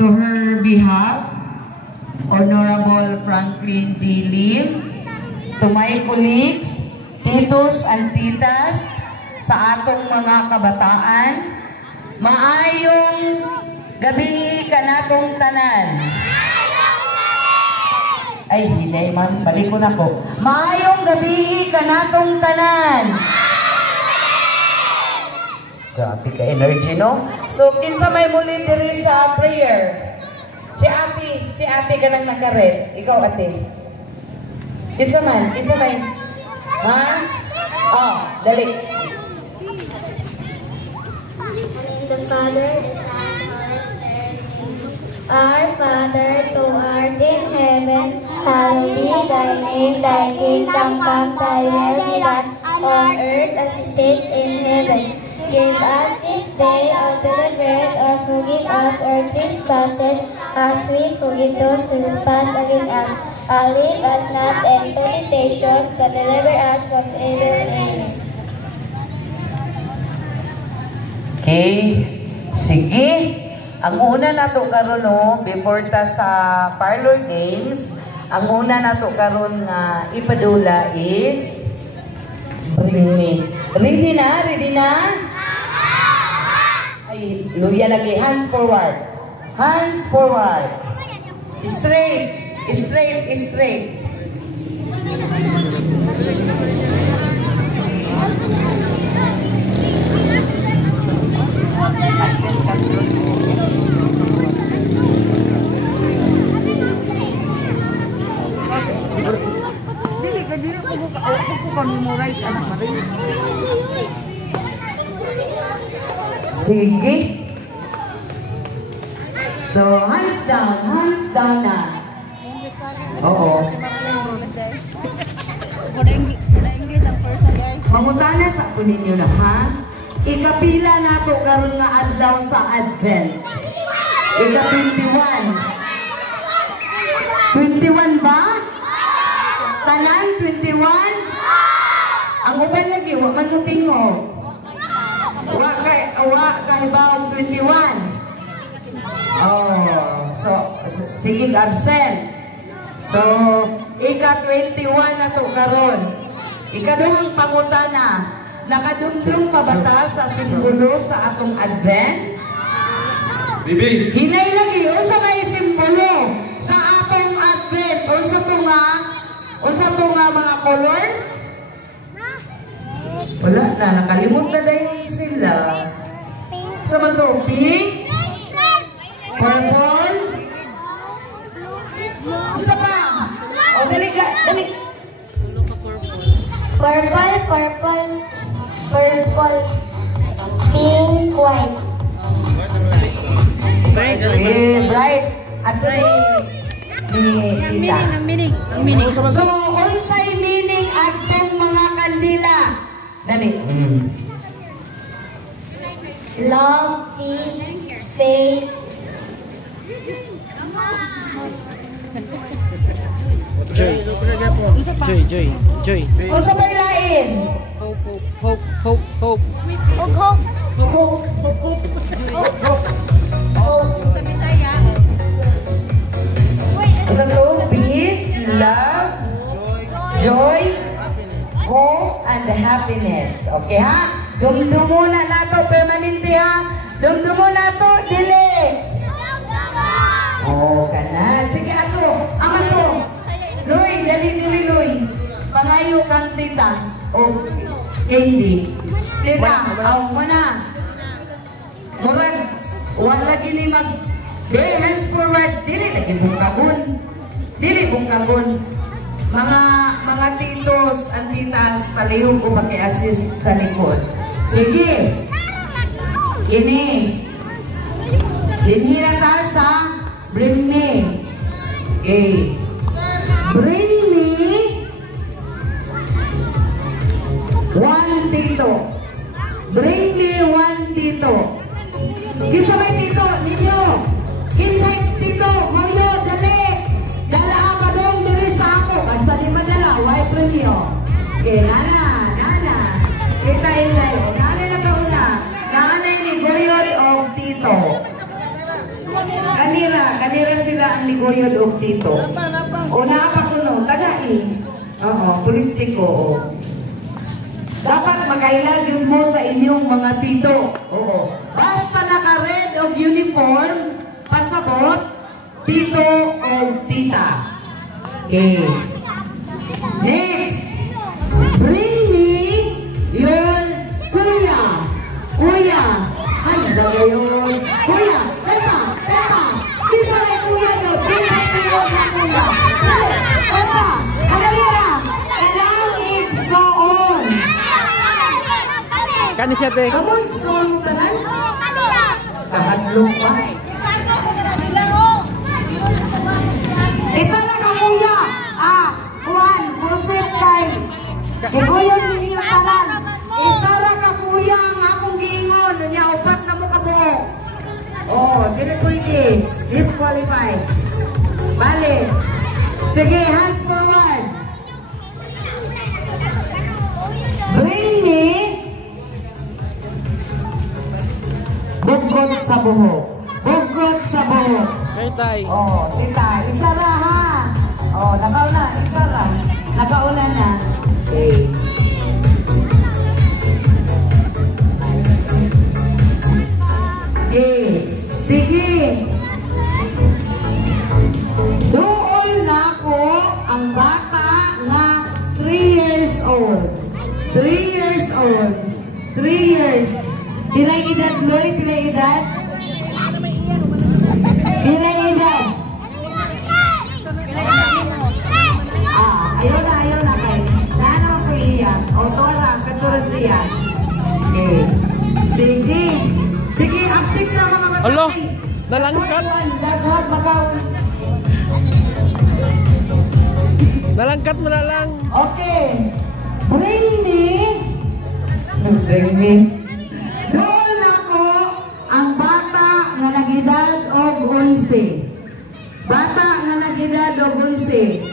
To her behalf, Honorable Franklin D. Lim, to my colleagues, titos and titas, sa atong mga kabataan, maayong gabi kanatong tanan. Ay, hindi man, balik ko na po. Maayong gabi kanatong tanan. Grabe ka energy, no? So, kinsa may muli diri sa prayer? Si ate ka nang nakared. Ikaw, ate. Kinsa man? Ha? Oh, dali. The Father, Our Father, who art in heaven, hallowed be thy name, thy kingdom come, thy will be done on earth as it is in heaven. Give us this day our daily bread, or forgive us our trespasses, as we forgive those who trespass against us. And lead us not into temptation, but deliver us from evil. Amen. Okay. Sige. Ang una na to karon, no, before ta sa parlor games, ang una na to karon nga ipadula is bring me. Ready na? Ay, luya lagi. Hands forward. Hands forward. Straight. Sige. So, hands down na. Oo. Mangutana sa ako ninyo na, ha? Ikapila na to karon nga adlaw sa Advent. Ika-21. 21 ba? Tanan, 21? Ang uban lagi, wak man mo tingog. Wak kahibawang 21. Oh, so, sige, absent. So, ika-21 na to karon. Ikaduhang pangutana, nakadumdum pa ba ta sa simbolo sa atong Advent? Bibi! Hinay lagi, unsa may simbolo sa atong Advent? Unsa to nga mga colors? Wala na, nakalimot na dahil sila. Sa man to, pink? Purple? Unsa pa? O, dali. Purple, pink, white. Very good. Bright. At ni tita. Ang meaning. So, unsay meaning atong mga kandila? Dali. Love, peace, faith. Joy. Unsa may lain? Hope. Hope. Sa Bisaya. Unsa to? Peace, love, joy, hope, and happiness. Okay, ha? Dumdumo na nato permanente, ha? Dumdumo na to, dili. Oh, kana. Sige, ato. Aman to. Loy, dali, Loy. Pangayo kang tita. O, hindi. Tita, aw mo na. Murag, wala gini mag... Dili, hands forward. Dili, lagi bungkagon. Mga titos at titas, palihog ko paki-assist sa likod. Sige. Ini. Dinhira ta sa bring me. Okay. Bring me one tito. Bring me one tito. Kisa may tito ninyo. Kinsay tito. Mayo, dali. Dala ka dong diri sa ako. Basta di madala. Why premio? Okay, nana. Kita inay. Nana na kauna. Nanay ni Goyod of Tito. Kanira sila ang liguyod og tito. O naapa ko no, tagai. Oo, pulistiko. Dapat magkailag yun mo sa inyong mga tito. Oo. Basta naka-red of uniform, pasabot, tito o tita. Okay. Next. Bring me your kuya. Kuya. Ano ba yun? Kuya. Teta. Kisa may kuya nyo. Kisa may kuya. Teta. Ano nila? Ilang igsoon. Kani siya te. Kamu igsoon mo tanan? Kahadlong pa. Isa na ka kuya. Juan, pulpit kay. Iguyon ninyo tanan. Isa na ka kuya ang akong giingon. Niya, upat na mo kabuo. Oh, dili ko iki. Disqualify. Balik. Sige, hands forward. Bring me bugot sa buhok. Bugot sa buhok. Kay tay. Oh, tita, isa ra ha. Oh, nakauna, isa ra. Nakauna na. Okay. Okay. Sige. Doon na ko ang bata na 3 years old. 3 years old. 3 years. Pilay edad, Loy? Pilay edad? Pilay edad? Ayaw na kay. Saan naman ko iyan? O, tuwala, katulad siya. Okay. Sige. Sige, uptick na mga matay. Alo, nalangkat. Daghat, magawan. Nalangkat mo na lang. Okay. Bring me. Doon ako ang bata nga nag-edad og 11. Bata nga nag-edad og 11.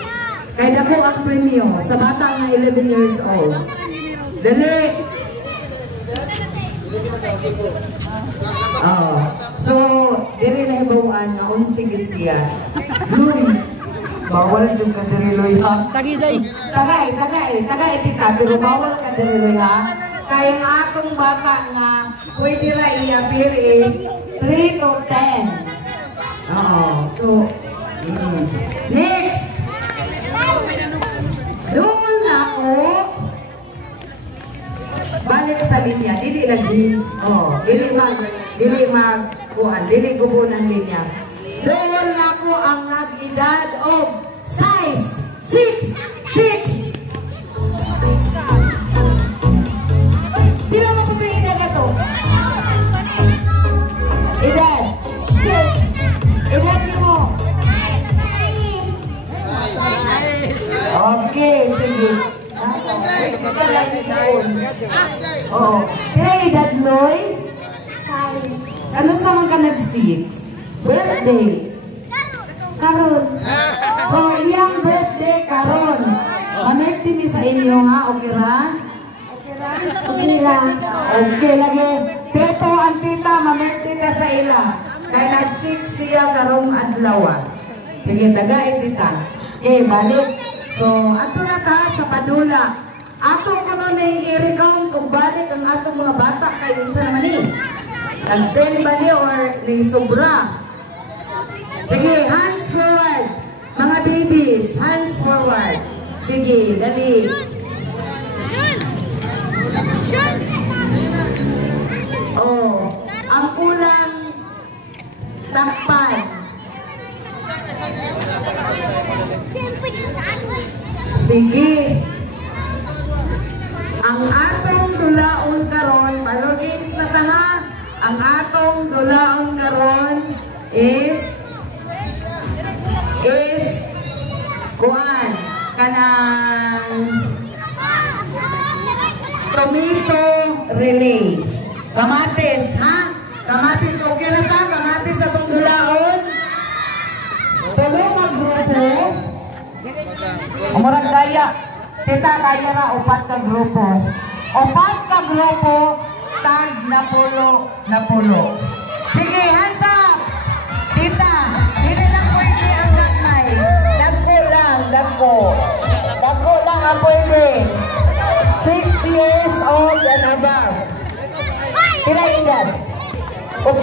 Kaya dako ang premyo sa bata nga 11 years old. Dali. So, diri na hibawan nga 11 gid siya. Luy. Bawal yung ka diri Loy ha. Tagiday. Tagay tita, pero bawal ka diri Loy ha. Kaya ang atong bata nga pwede ra i-appear is 3 to 10. So, next. Doon ako balik sa linya, dili lagi. Dili magkuhan, dili gubon ang linya. Doon ako ang nag-edad og size 6. Pila mo kung edad na to? Edad mo. Okay, sige. Pila edad, Loy? Ano sa mga ka nag-6? Birthday. Karon. So, iyang birthday karon. Manekti ni sa inyo ha, okay ra? Okay lagi. Teto ang tita, manekti ka sa ila. Kaya nag-6 siya karong adlaw. Sige, tagay tita. Okay, balik. So, ato na ta sa padula. Atong kuno na yung i-recount kung balik ang atong mga bata kayo isa naman eh. Nag-10 ba ni or ni sobra? Sige, hands forward. Mga babies, hands forward. Sige, dali. Oh, ang kulang takpan. Sige. Ang atong dulaon karon, palo games na taha. Ang atong dulaon karon is kuan kanang tomato relay. Kamatis, ha? Kamatis, okay na ta? Kamatis sa itong dulaon. Tulo mag-grupo. Umurang kaya. Tita, kaya na upat ka grupo. Upat ka grupo, tag na pulo. Sige, hands up! dako. Dako lang ang pwede. 6 years old and above. Pila edad? 8?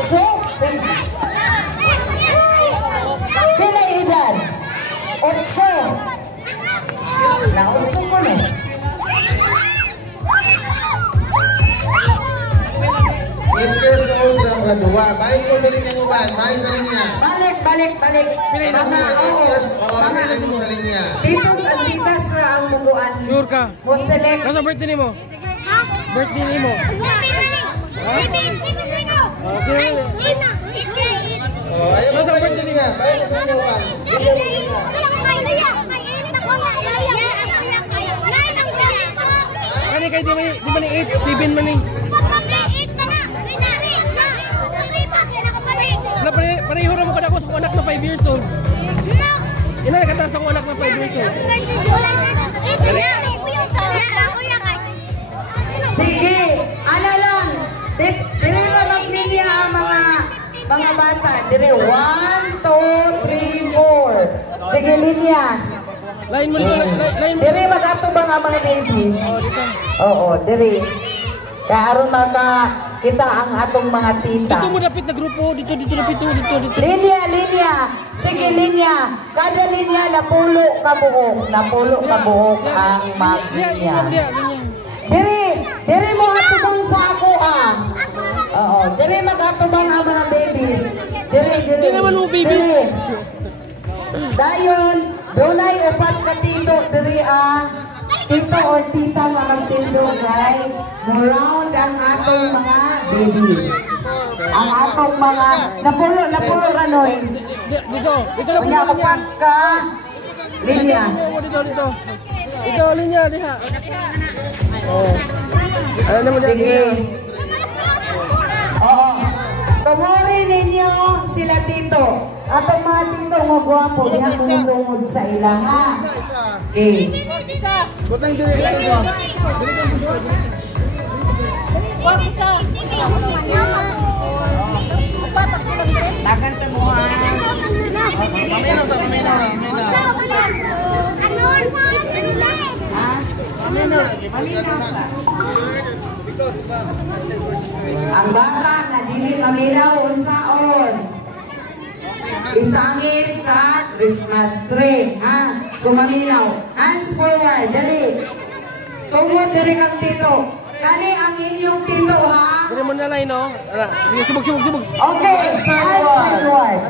Pila edad? 8. Na-8 ko na. 8 years old ang kadua. Balik ko sa linya uban. Balik sa linya. Balik. Mga 8 years old. Balik ko sa linya. Titos at titas na ang mukuan. Sure ka? Mo select. Kasa birthday ni mo? Birthday ni mo? Okay. Ayaw ko ba yung linya? Balik ko sa linya uban. Kani kayo di ba ni 8? 7 man ni? Pareho na mo kada ko sa anak na 5 years old. Ina nakata sa anak na 5 years old. Sige, ano lang. Dire na maglinya ang mga bata. Dire 1, 2, 3, 4. Sige, linya. Lain mo dito, lain mo. Dire mag-atubang ang mga babies. Oo, dire. Kaya aron kita ang atong mga tita. Dito mo dapit na grupo, dito dapit dito. Linya. Sige, linya. Kada linya napulo ka buhok ang maglinya. Dire mo atubang sa ako Oo, dire mag-atubang ang mga babies. Dire. Di naman mo babies. Dire. Dayon, dunay upat ka tito dire tito o tita nga magtindog kay mo-round ang atong mga babies. Ang atong mga napulo anoy. Dito na Unya po upat ka linya. Dito. Ito linya diha. Oh. Ano naman Sige. Oo. Tumori ninyo sila tito. Atong mga tito nga gwapo diha tumulungod sa ilang ha. Okay. Butang dili ka mo. Tagan ta mo ha. Ang bata na dili maminaw unsaon. Isangit sa Christmas tree, ha? So maminaw. Hands forward, dali. Tungod diri kang tito. Kani ang inyong tito, ha? Dili mo na line no. Ala, sige subog. Okay, hands forward.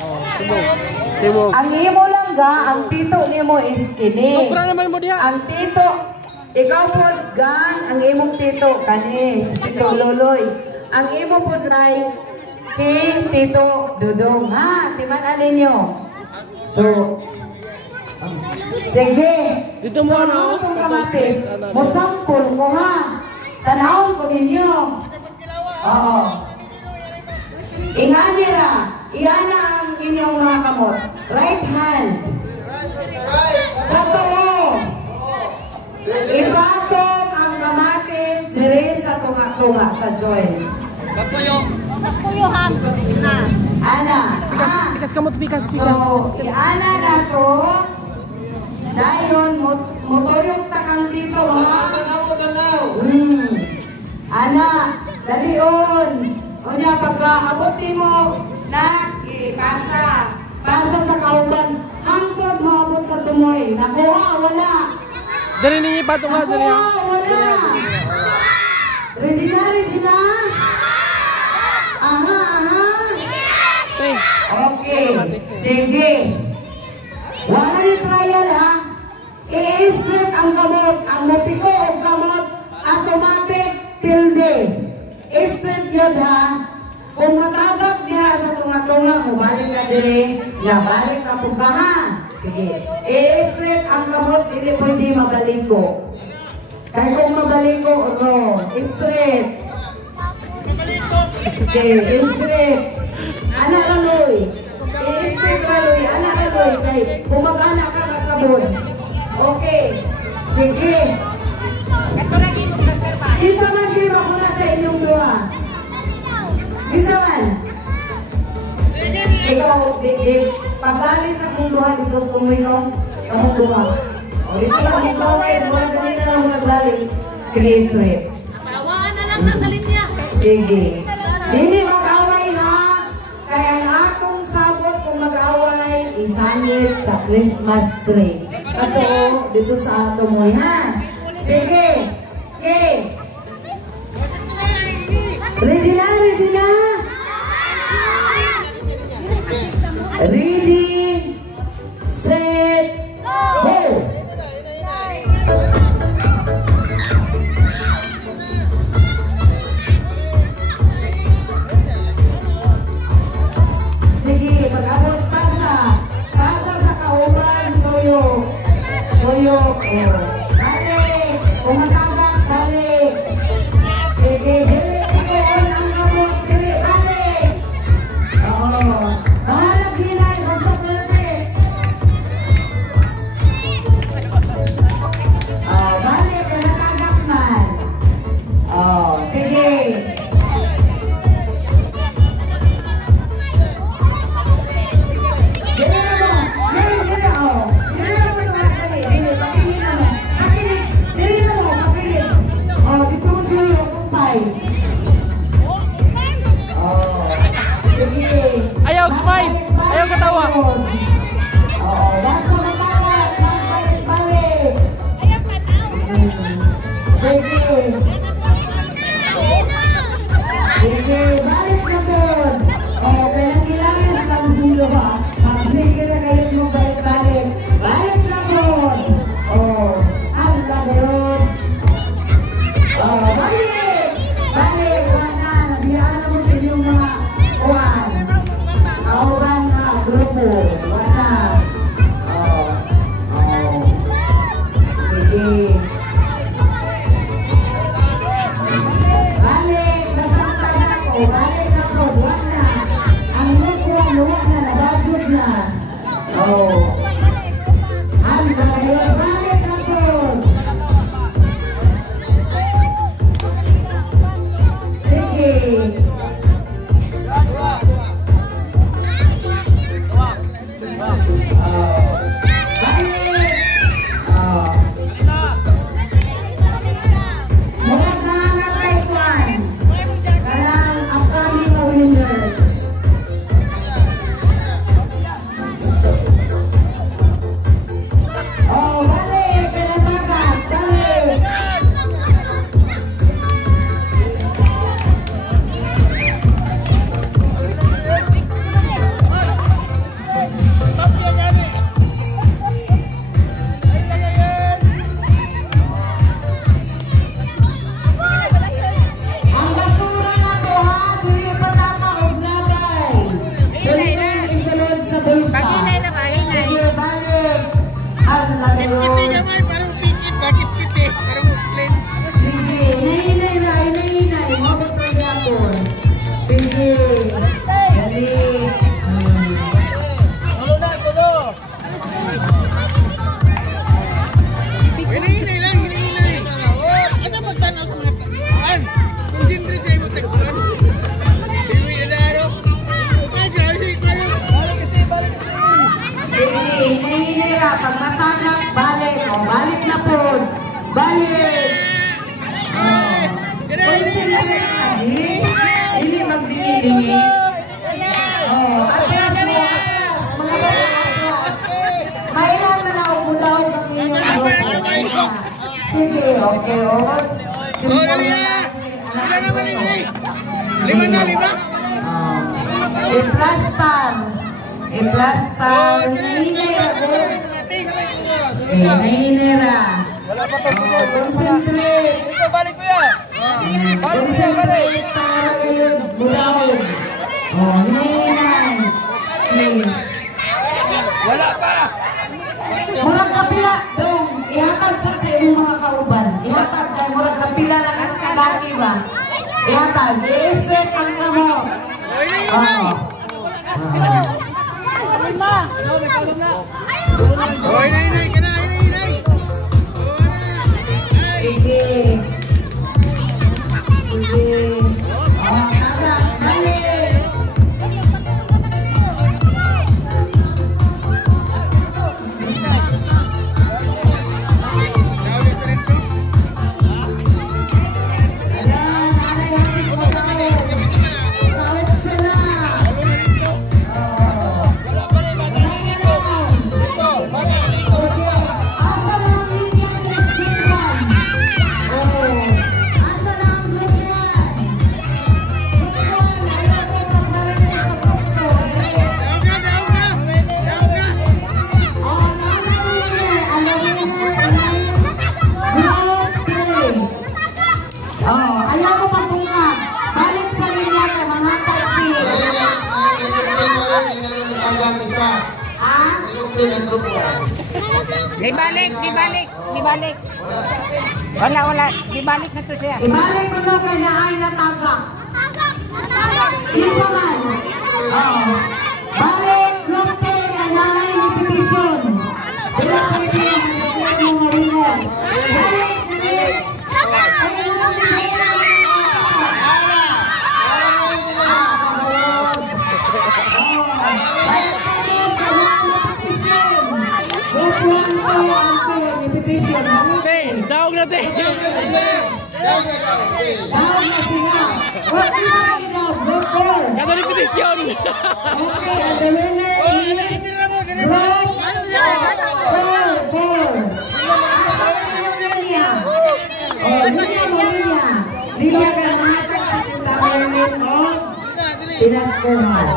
Oh, subog. Ang imo lang ga, ang tito nimo is kini. Sobra naman mo diha. Ang tito, ikaw po gan, ang imong tito, kani, si Tito Loloy. Ang imo po ray, si Tito Dudong, ha? Timan ninyo. So, sige. Dito mo, so, ano? itong kamatis, musampol ko, ha? Tanawon ko ninyo. Oo. Ingani ra, iana ang inyong mga kamot. Right hand. Sa tuo. Ipatong ang kamatis dire sa tunga-tunga sa joint. Ana. Pikas kamot pikas. So, iana na to. Dayon, motoyok takang dito, ha? Ana, dalion. O niya, pagka-abuti mo, pasa sa kauban, hangtod maabot sa tumoy. Nakuha, wala. Dali ni patong ha, dali ha. Wala. Ready na? Aha. Hey. Okay. Sige. Wala ni trial ha. I-strip ang kamot. Ang mapiko o kamot, automatic pilde. I-strip yun ha. Kung matagap niya sa tunga-tunga, mabalik na dire, balik ka po ka ha. Sige. I-strip ang kamot, hindi pwede magaliko. Kahit kung magaliko, no. Strip. Okay, strip. Anak Laloy. I-strip Laloy. Anak Laloy. Kaya kumag-anak ka kasabon. Okay. Sige. Isa man lima ko na sa inyong dua. Isa man. Ikaw, pag-alis sa munduhan dito sa tuminom, ang munduhan. O dito sa munduhan, mula kami na lang nag-alis. Sige, straight. Pawaan na lang nasa linya. Sige. Hindi mag-away ha. Kaya ang akong sabot kung mag-away, isangit sa Christmas tree. Ito, dito sa ato mo ha. Sige. Okay. Ready na, ready na. Ready, set, go! Sige, pag-abot pasa sa kauban, toyo, balik, umatagak, balik. Sige, balik, ang abot, balik. Oo. Bahalag hinay, basta balik. Balik, umatagak man. Sige. Ayaw, smile! Ayaw katawa! Basta katawa, balik-balik. Sige, balik na po. Kaya kilaris lang dulo ha. Magsige na kayo mo balik-balik. Balik na po. Ang lagot. Balik! Balik! Wala, nabiyaan mo sa inyong mga kuwan. Kauban na, grupo. Wala. Sige. Balik! Basang taga ko. Balik na po. Wala. Ang lukuan na, nabadjud na. Ang lagot. Balik na po. Sige. Mulat na anak kay Juan. Karang upcoming winner. Balik. Pinatagat. Balik. Ang basura na to ha, dili pa tama og nagay. Dili isulod sa bulsa. Sige, balik. Ang lagot. Sige, hinay. Mabot na yapon. Sige. Dali. Sige, hinay. Pag matagak, balik. Balik na po. Balik. Considerate lagi. Hindi magbingi-bingi. Atras mo, atras. Mga atras. Mailan na naubulaw ang inyong grupo. Sige, okay. Lima? I-plastar. Nahinira. Concentrate. Balik ko yan! Concentrate para kayo bulaw. Hinay. Wala pa! Murag kapila, dong. Ihatag sa inyong mga kauban. Ihatag kay murag kapila lang ang kagati ba? Ihatag. I-expect ang kamo. Sige. Tara, balik. play ng group 1. Di balik. Wala. Di balik na to siya. Ibalik ko na kay naay natagak. Isa man. Balik, grupo, naay division. Wala pwede ang mga winner. Balik. Daog natin. Daog na sila. What is it now? Blocker. Kano repetisyon? Okay, and the winner is Rob Paul. Lilia ka namatag sa tournament of Pinas Formal.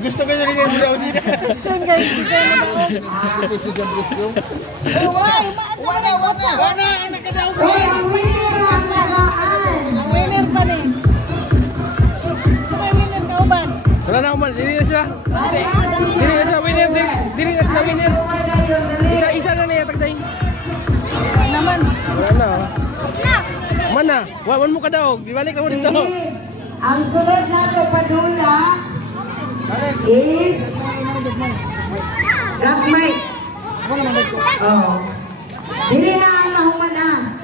Gusto ko na rin yung brown nila. Soon guys, di kayo nabawag. Wala. Oy, ang winner ang lagaan. Ang winner pa rin. Sino yung winner ka, Uban? Wala na uman, dili na sila. Dili na sila winner, dili na sila winner. Isa na niya tagday. Naman. Wala na. Mana? Wawan mo ka daw. Ibalik ka mo dito. Ang sunod na ito padula is Gagmay. Dili na ang nahuman na.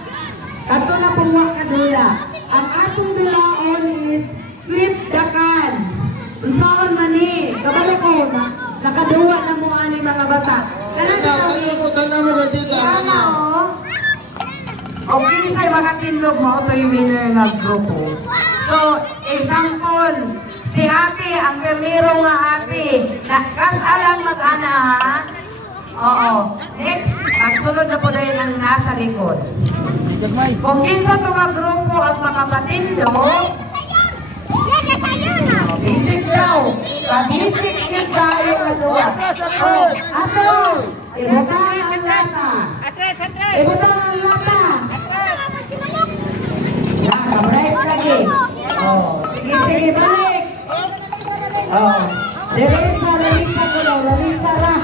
Kato na pumuwak kadula. Ang atong dulaon is Flip Dakan. Unsaon man ni. Kabalo ko na. Nakaduwa na mo ani mga bata. Kanang Tanda mo ka dito. ano? Okay, sa'yo makatinlog mo, ito yung winner ng grupo. So, example, si ate, ang permiro nga ate, nakasalang mag-ana ha? Oo. Next, magsunod na po na yun ang nasa likod. Kung kinsa ito nga grupo at makapatindog, basic daw. Basic din tayo na doon. Atros! Ibutang ang lata. Atras. Ibutang ang lata. Break lagi. Sige, balik. Larissa ko daw. Larissa lang.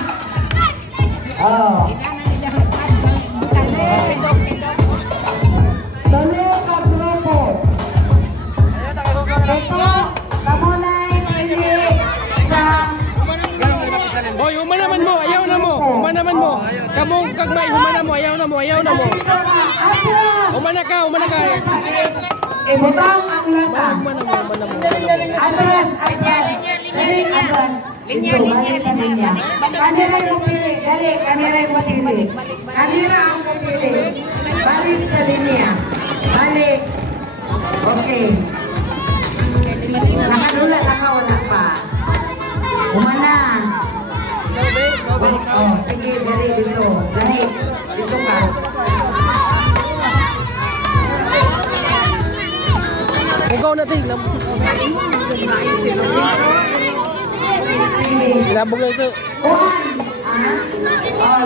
Tuloy ka grupo. Ito, kamunay pili sa... Hoy, umanaman mo, ayaw na mo. Umanaman mo. Kamong kagmay, umana mo, ayaw na mo. Atras! Umana ka. Ibutang ang lata. Umana mo. Atras. Ito, balik sa linya. Kanira yung pili. Dali, kanira yung pili. Kanira ang pili. Balik sa linya. Balik. Okay. Nakadula na ka, wala pa. Umana. Sige, dali dito. Dali. Dito ka. Ikaw natin. Silabog na ito.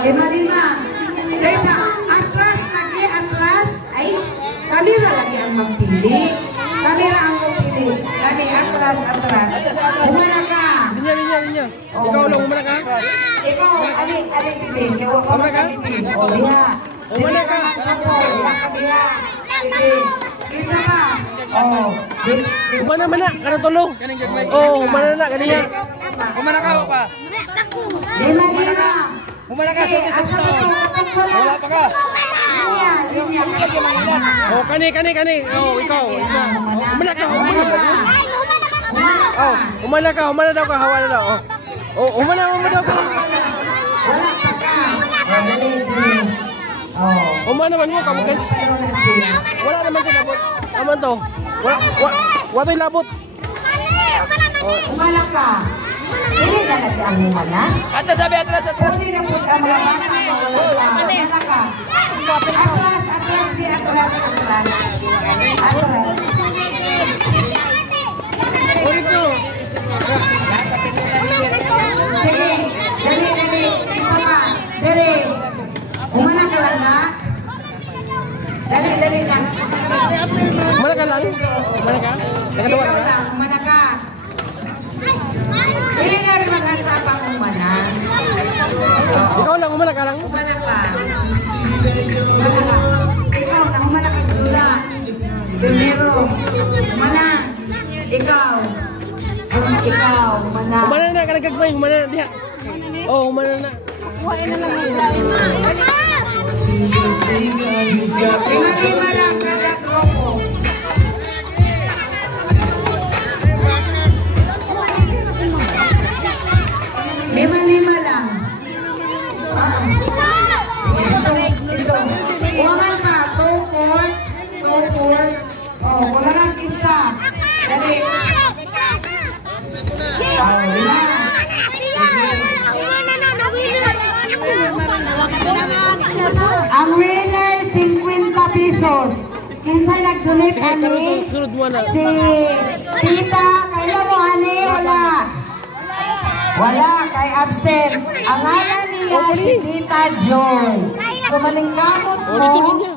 Lima. Kaysa, atras, ay, kanila lagi ang magpili. Kanila ang magpili. Kani, atras. Umana ka. Linya. Ikaw lang, umana ka. Ikaw, alin, pili. Umana ka? Umana ka. Isa ka. Umana kana tulong. Umana na kaniya. Umana ka pa. Lima. Umana ka sa ito. Wala pa ka. Kani. Ikaw. Umana ka. Umana daw ka, hawa na daw. Umana daw ka. Wala pa ka. Umana naman mo, kamu kan. Wala naman ito labot. Aman to. Wala ito labot. Umala ka. Hindi na natin ang umala. Atras. Hindi na po ang mga bata na wala ka. Umala ka. Atras. Ito. Mana ka? Nakadua Ikaw ka? lang, humana ka. Hindi na rin maghansapang humana. Ikaw lang, umana ka lang. Humana ka. Humana ka. Ikaw lang, humana ka. Dula. Primero. Humana. Ikaw. Ikaw, humana. Humana na, kanagagmay. Humana na, diha. Oh, humana na. Lima lang, kada grupo. Lima lang. Ito. Uwangan ka. 2-4. Oh, wala lang isa. Dali. Oh, lima. Ang winner, 50 pesos. Kinsay nag-donate ani? Sunod mo na. Si Tita, kailan mo ani? Wala. Wala, kay absent. Ang ngalan niya si Tita Joy. So maningkamot Oh, dito mo, niya.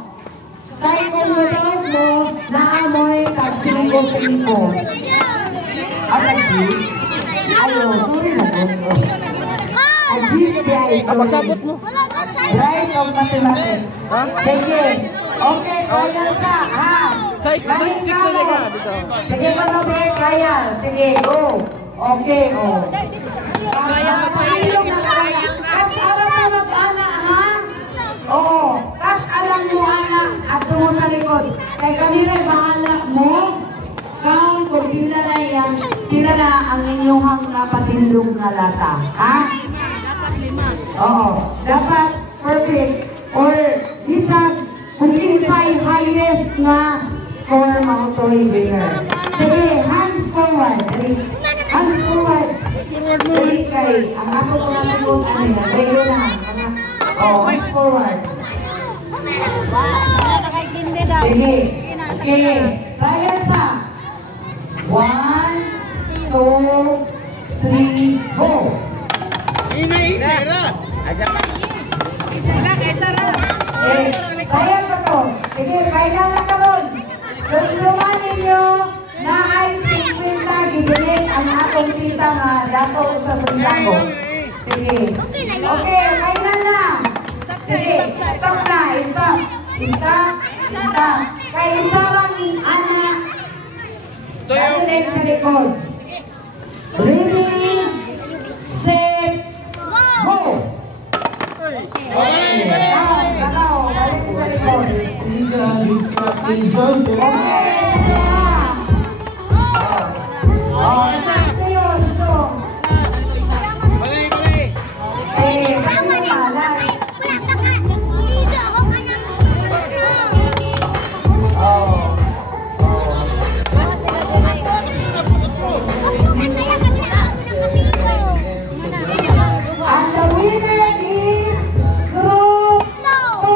kay kumulob mo, naamoy kag 5-5. At nag-gis? Ayo, sorry na po. Nag-gis niya is Abasabot mo. Right of mathematics. Sige. Okay, kaya sa, ha? Sa 6 na ka dito. Sige, manobe, kaya. Sige, go. Okay, oh. Kaya na kaya. Kas alam mo mag-ana, ha? Oo. Kas alam mo, ana, at mo sa likod. Kaya kanila bahala mo. Kaon ko, pila na yan. Pila na ang inyong napatindong na lata. Ha? Oo. Dapat perfect. Or isang kung kinsay highest na score mo to winner. Sige, hands forward. Hands forward. Dali kay, ang ako ko na sagot kanina. Dali na. Oh, hands forward. Sige. Okay. Kaya sa 1, 2, 3, go. Kaya pa to. Sige, kaya na ka ron. Tulungan ninyo na ay 50 gigilit ang atong tita nga dato sa Santiago. Sige. Okay, kaya na. Sige, stop na. Stop. Stop. Stop. Kaya isa lang anak. Dali sa likod. Ready, set, go! Okay, balik sa likod. Okay, ito yun, ito. Sama na, last. And the winner is Group 2.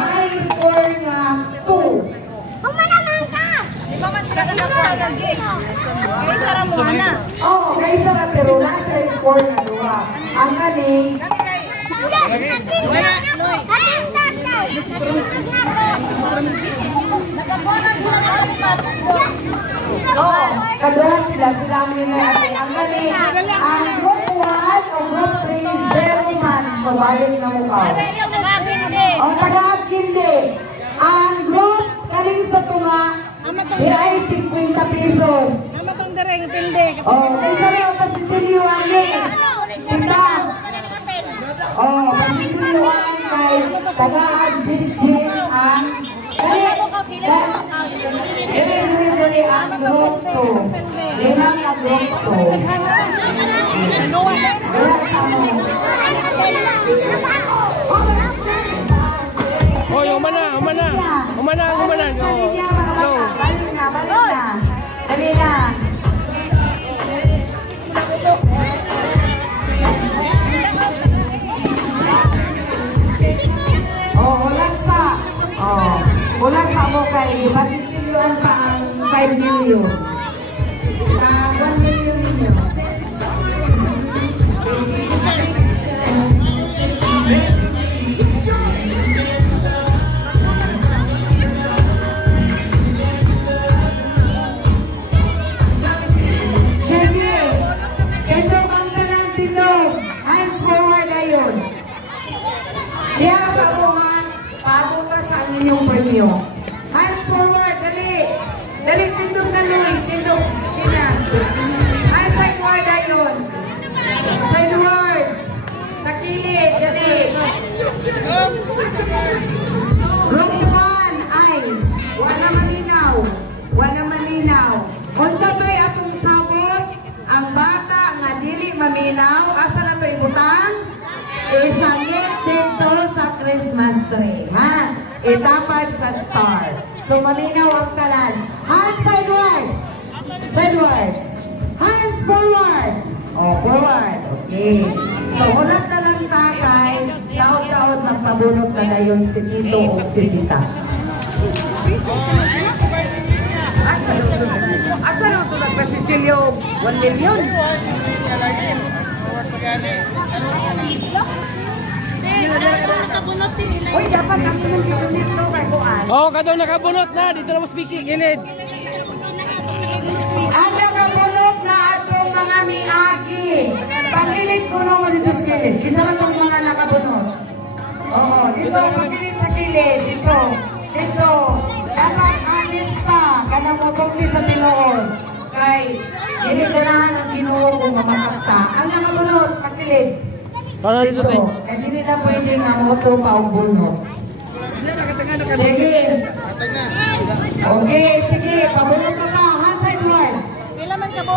May score nga 2. Oo, kaysa na pero nasa score na 2. Ang galing. Oo, kaduha sila ang winner at ang galing. Ang Group 1 o Group 3, 0 man. So, balik na mukha. O, taga-Kindi. Ang group kaling sa tunga, di ay 50 pesos. O, isa rin ang pasisiliwan eh. Kita. O, pasisiliwan kay taga-Jis-Jis ang dali ang group 2. Limang ang group 2. Hoy, umana. Go. Balik na. Dali na. Ulat sa mo kay pasisiluan pa ang 5 million. 1 million ninyo. gilid, dali. Group 1, ay, wala malinaw. Wala malinaw. Kung sa to'y atong sabot, ang bata nga dili maminaw, asa na to'y butang? Isangit dito sa Christmas tree, ha? Itapan sa star. So, malinaw ang talan. Hands sideward. Sideward. Hands forward. Oh, forward. Okay. So, ulat na lang takay, taon-taon magpabunot na ngayon si Tito o si Tita. Asa na ito nagpasicilyo? 1 million? Uy, dapat nakasunod dito kay Kuan. Oh, kadto nakabunot na dito na mo speaking gilid. Ang nakabunot na atong mga miagi. Pagilid ko lang mo dito sa kilid. Isa lang itong mga nakabunot. Oo, dito, pagilid sa kilid. Dito, dito. Dapat alista. Kanang musong sa tinuon. Kay, iniganahan ang Ginoo kung mapakakta. Ang nakabunot, pagilid. Para dito tayo. Eh, hindi na pwede nga mo ito paubunot. Sige. Okay, sige. Pabunot na ka. Hands sideward.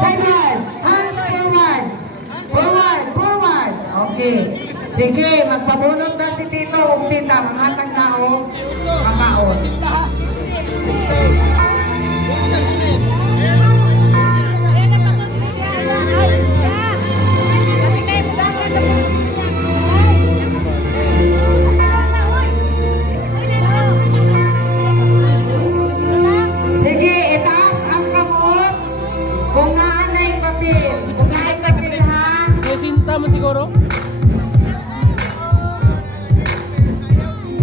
Sideward. Hands forward. Forward. Forward. Okay. Sige. Magpabunot na si Tito o Tita. Mamatag na o. Mamaon. Sige, itaas ang kamot. Kung naanay papel. Kung naanay papel, ha? Sinta man siguro.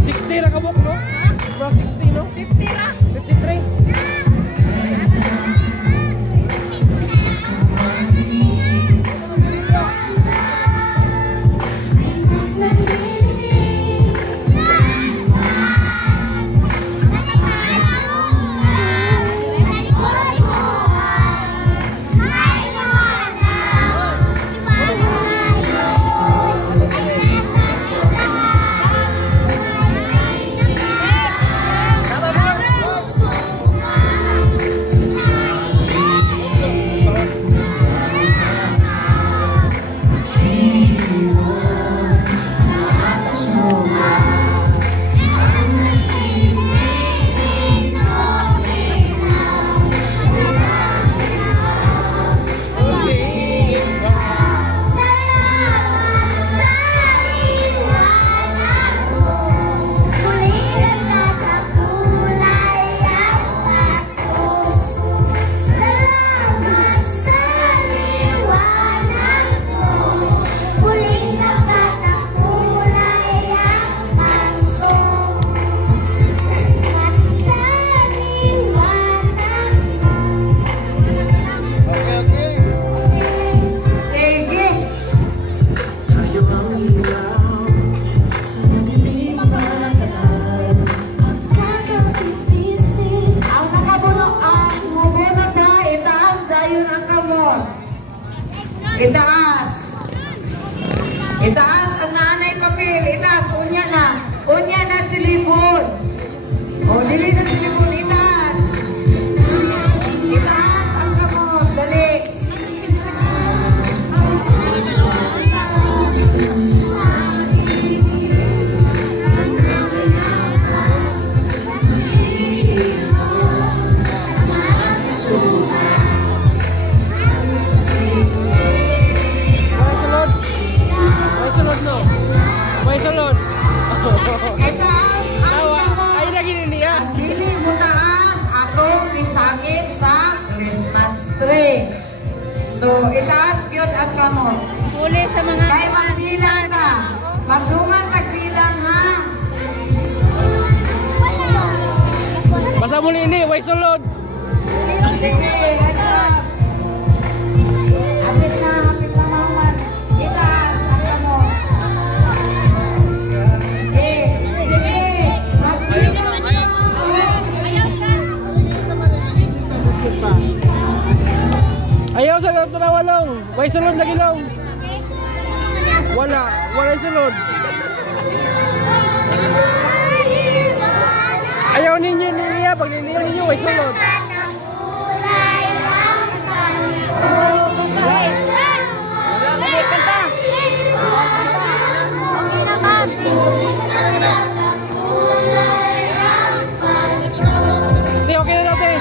60 ra kabok, no? Bro, 60, no? 50 ra. 53. Itaas. Itaas ang nanay papel. Itaas. Unya na. Unya na silibon. O, dili sa silibon. Itaas. Itaas ang kamot. Dali. May salon. Itaas ang kamot. Ay lagi niya. Dili mo taas. Akong isangit sa Christmas tree. So, itaas yun ang kamot. Huli sa mga... Kaya magbilang ka. Magdungan magbilang, ha? Basta muli ini, way sulod. Sige, hands up. Hapit na maman. Itaas ang kamot. Sige. Magbilang ka. Ayaw sa tanawalong. Way sulod lagi long. Wala yung sulod. Ayaw ninyo niya, pag ninyo ay sulod. Hindi, okay na natin.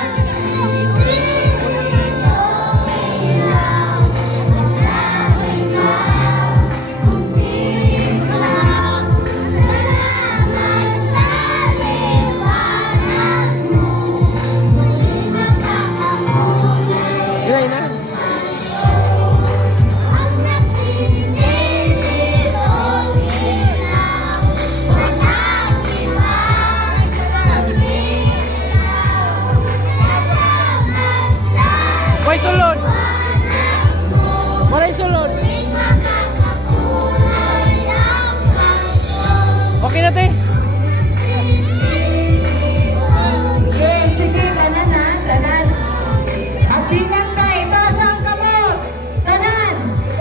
May sulod. Maray sulod. Okay na, te? Okay, sige, tanan na, tanan. At bilang na, itaas ang kamot. Tanan,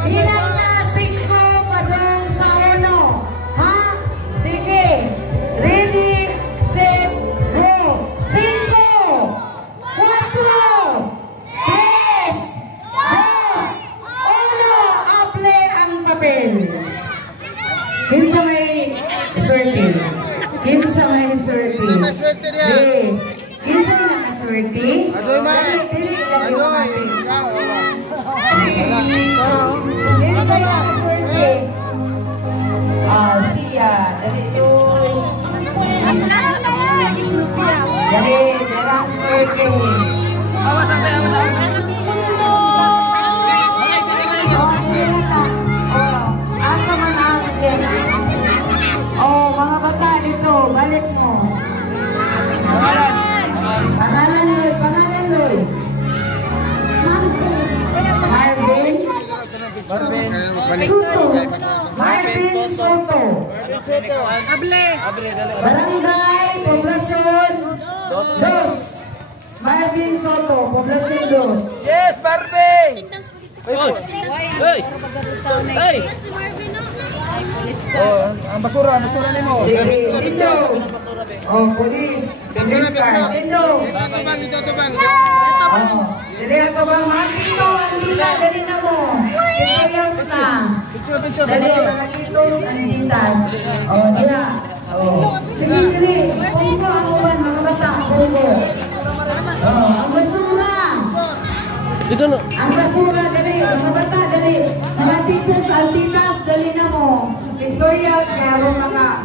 bilang na 5 padong sa 1. Ha? Sige. Ready, set, go. 5, 4, 3, 2, 1. Aple ang papel. Kinsa may swerte. Kinsa may swerte. Kinsa may nakaswerte. Adoy, ma. Dili lagi mo Adoy. natin. Wala. Kinsa may nakaswerte. Siya. Dali doon. Dali, darang swerte. Awas sampai, awas sampai. Asa man ang next? Oh, mga bata dito, balik mo. Pangalan Lloyd, pangalan Lloyd. Marvin Soto. Marvin Soto. Barangay Poblacion 2. Marvin Soto, Poblacion 2. Yes, Barbie! Hey! Hey! Oh, ang basura nimo. Sige, dito. Oh, police. Police car. Dito. Dito bang. Oh, dili ato bang makito? Andita, dali na mo. Experience na. Picture. Dali na dito, anditas. Oh, diya. Oh. Sige, dali. Pungko ang uwan, mga bata. Pungko. Oh, ang basura. Dito no. Ang basura, dali. Mga bata, dali. Mga tipos, anditas, dali na mo. Victoria's, kaya ro maka,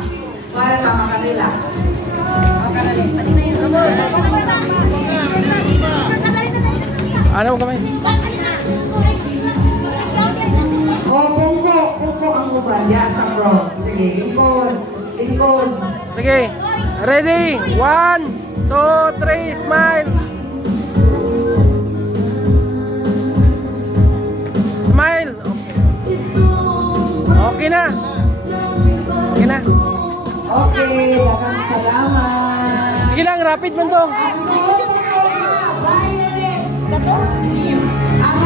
para sa makarelax. Ano mo kamay? Oh, pungko ang uban. Ya, sa bro. Sige, inkod. Sige. Ready? 1, 2, 3, smile. Smile. Okay na. Okay na. Okay, dagang salamat. Sige lang, rapid man to. Violet. Ang